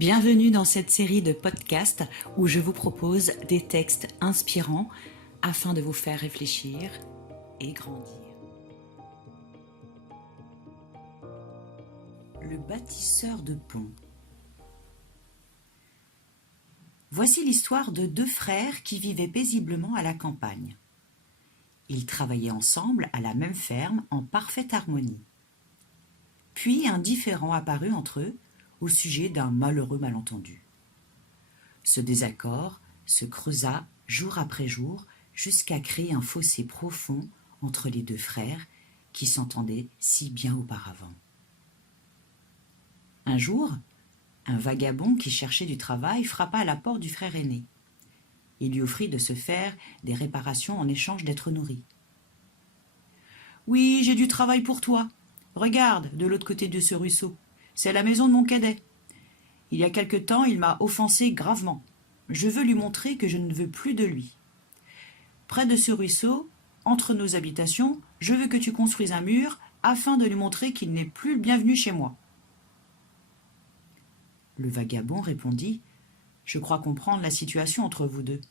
Bienvenue dans cette série de podcasts où je vous propose des textes inspirants afin de vous faire réfléchir et grandir. Le bâtisseur de ponts. Voici l'histoire de deux frères qui vivaient paisiblement à la campagne. Ils travaillaient ensemble à la même ferme en parfaite harmonie. Puis un différend apparut entre eux au sujet d'un malheureux malentendu. Ce désaccord se creusa jour après jour jusqu'à créer un fossé profond entre les deux frères qui s'entendaient si bien auparavant. Un jour, un vagabond qui cherchait du travail frappa à la porte du frère aîné. Il lui offrit de se faire des réparations en échange d'être nourri. « Oui, j'ai du travail pour toi. Regarde, de l'autre côté de ce ruisseau. C'est la maison de mon cadet. Il y a quelque temps, il m'a offensé gravement. Je veux lui montrer que je ne veux plus de lui. Près de ce ruisseau, entre nos habitations, je veux que tu construises un mur afin de lui montrer qu'il n'est plus le bienvenu chez moi. » Le vagabond répondit : « Je crois comprendre la situation entre vous deux. »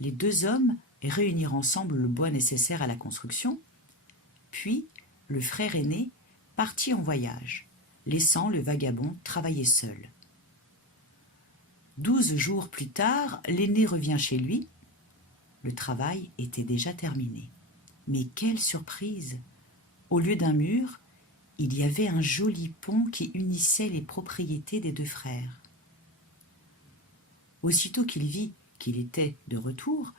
Les deux hommes réunirent ensemble le bois nécessaire à la construction, puis le frère aîné partit en voyage, laissant le vagabond travailler seul. 12 jours plus tard, l'aîné revient chez lui. Le travail était déjà terminé. Mais quelle surprise! Au lieu d'un mur, il y avait un joli pont qui unissait les propriétés des deux frères. Aussitôt qu'il vit qu'il était de retour,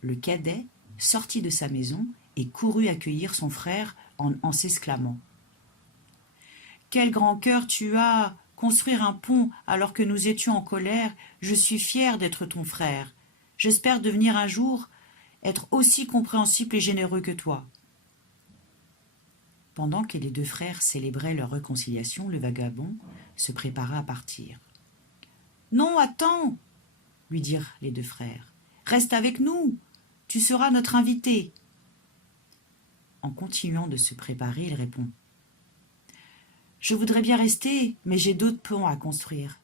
le cadet sortit de sa maison et courut accueillir son frère en s'exclamant : « Quel grand cœur tu as! Construire un pont alors que nous étions en colère, je suis fier d'être ton frère. J'espère devenir un jour être aussi compréhensible et généreux que toi. » Pendant que les deux frères célébraient leur réconciliation, le vagabond se prépara à partir. « Non, attends !» lui dirent les deux frères. « Reste avec nous, tu seras notre invité. » En continuant de se préparer, il répond : « Je voudrais bien rester, mais j'ai d'autres ponts à construire. »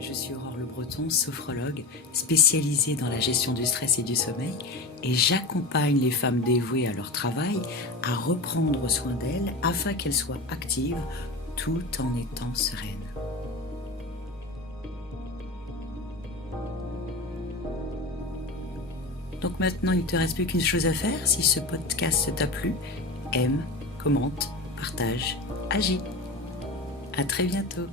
Je suis Aurore Le Breton, sophrologue spécialisée dans la gestion du stress et du sommeil, et j'accompagne les femmes dévouées à leur travail à reprendre soin d'elles afin qu'elles soient actives tout en étant sereines. Donc maintenant, il ne te reste plus qu'une chose à faire. Si ce podcast t'a plu, aime, commente, partage, agis. À très bientôt.